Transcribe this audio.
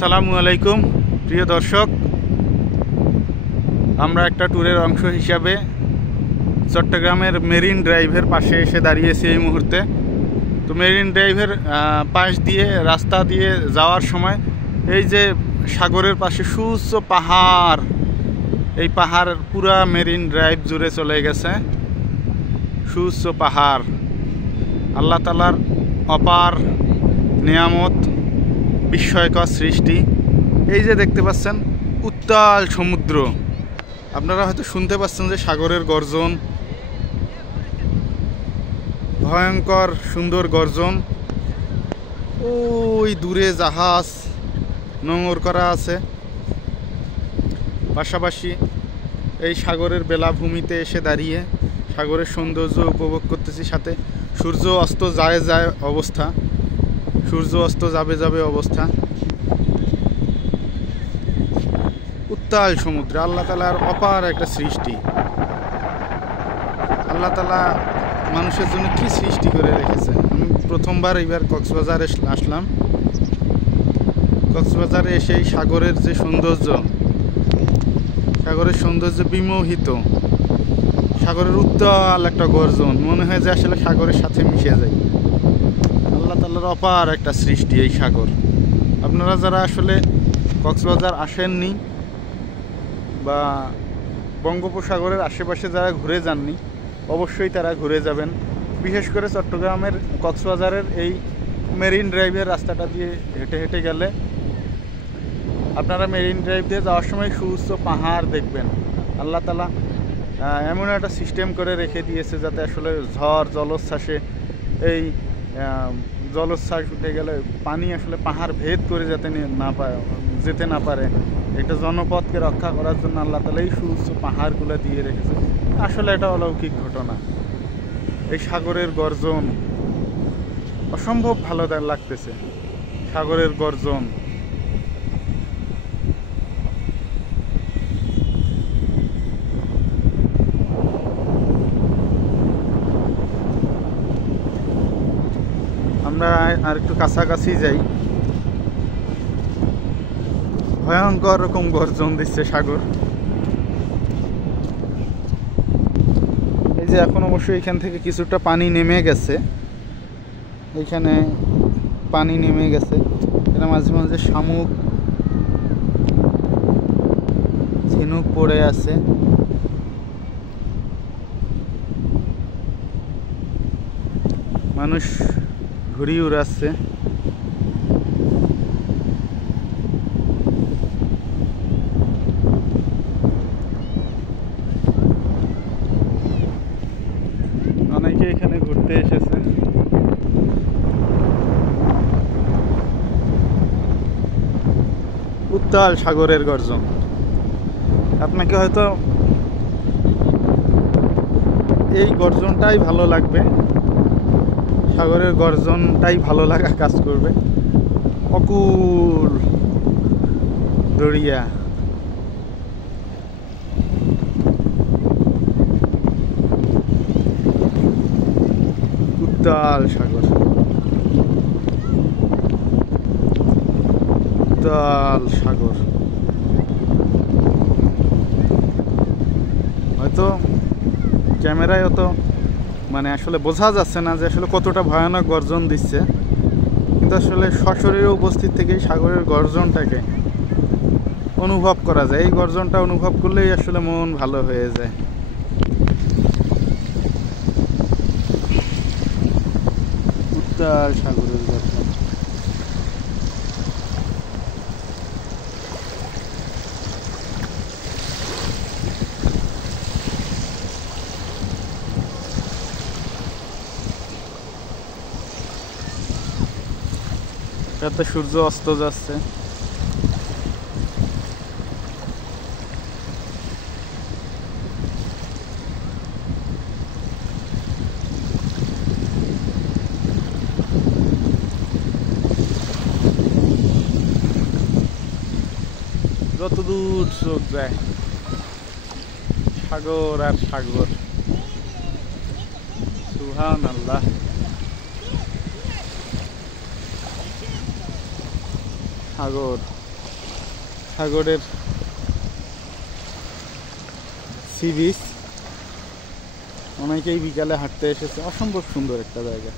আসসালামু আলাইকুম প্রিয় দর্শক, আমরা একটা ট্যুরের অংশ হিসাবে চট্টগ্রামের মেরিন ড্রাইভের পাশে এসে দাঁড়িয়েছি এই মুহূর্তে। তো মেরিন ড্রাইভের পাশ দিয়ে রাস্তা দিয়ে যাওয়ার সময় এই যে সাগরের পাশে সুউচ্চ পাহাড়, এই পাহাড় পুরা মেরিন ড্রাইভ জুড়ে চলে গেছে। সুউচ্চ পাহাড় আল্লাহ তাআলার অপার নিয়ামত, বিস্ময়কর সৃষ্টি। এই যে দেখতে পাচ্ছেন উত্তাল সমুদ্র, আপনারা হয়তো শুনতে পাচ্ছেন যে সাগরের গর্জন, ভয়ঙ্কর সুন্দর গর্জন। ওই দূরে জাহাজ নোঙর করা আছে। পাশাপাশি এই সাগরের বেলাভূমিতে এসে দাঁড়িয়ে সাগরের সৌন্দর্য উপভোগ করতেছি, সাথে সূর্য অস্ত যায় অবস্থা, সূর্য অস্ত যাবে অবস্থা। উত্তাল সমুদ্র আল্লাহ তাআলার অপার একটা সৃষ্টি। আল্লাহ তাআলা মানুষের জন্য কি সৃষ্টি করে রেখেছে। আমি প্রথমবার এইবার কক্সবাজারে আসলাম। কক্সবাজারে এসে এই সাগরের যে সৌন্দর্য, সাগরের সৌন্দর্য বিমোহিত। সাগরের উত্তাল একটা গর্জন, মনে হয় যে আসলে সাগরের সাথে মিশে যায়। আল্লাহ তাআলার অপার একটা সৃষ্টি এই সাগর। আপনারা যারা আসলে কক্সবাজার আসেননি বা বঙ্গোপসাগরের আশেপাশে যারা ঘুরে যাননি, অবশ্যই তারা ঘুরে যাবেন। বিশেষ করে চট্টগ্রামের কক্সবাজারের এই মেরিন ড্রাইভের রাস্তাটা দিয়ে হেঁটে হেঁটে গেলে আপনারা মেরিন ড্রাইভ দিয়ে যাওয়ার সময় সুউচ্চ পাহাড় দেখবেন। আল্লাহ তাআলা এমন একটা সিস্টেম করে রেখে দিয়েছে যাতে আসলে ঝড় জলোচ্ছ্বাসে এই জলোচ্ছ্বাস উঠে গেলে পানি আসলে পাহাড় ভেদ করে যেতে না পারে। একটা জনপদকে রক্ষা করার জন্য আল্লাহ তাআলা এই সুউচ্চ পাহাড়গুলো দিয়ে রেখেছে। আসলে এটা অলৌকিক ঘটনা। এই সাগরের গর্জন অসম্ভব ভালো লাগতেছে। সাগরের গর্জন, আমরা আর একটু কাছাকাছি যাই। ভয়ঙ্কর রকম গর্জন দিচ্ছে সাগর। এই যে এখন অবশ্যই এখান থেকে কিছুটা পানি নেমে গেছে, এখানে পানি নেমে গেছে। এখানে মাঝে মাঝে শামুক ঝিনুক পড়ে আছে। মানুষ ঘুড়ি উড়াচ্ছে। অনেকে এখানে ঘুরতে এসেছে। উত্তাল সাগরের গর্জন। আপনাকে হয়তো এই গর্জনটাই ভালো লাগবে, সাগরের গর্জনটাই ভালো লাগা কাজ করবে। অকুল দরিয়া, উত্তাল সাগর, উত্তাল সাগর। হয়তো ক্যামেরায় অত আসলে বোঝা যাচ্ছে না যে আসলে কতটা ভয়ানক গর্জন দিচ্ছে, কিন্তু আসলে সশরীরে উপস্থিত থেকেই সাগরের গর্জনটাকে অনুভব করা যায়। এই গর্জনটা অনুভব করলেই আসলে মন ভালো হয়ে যায়। উত্তাল সাগরের গর্জন। এতে সূর্য অস্ত যাচ্ছে। যতদূর চোখ যায় সাগর আর সাগর। সুবহানাল্লাহ। সাগর। সাগরের সি বিচ। অনেকেই বিকালে হাঁটতে এসেছে, অসম্ভব সুন্দর একটা জায়গা।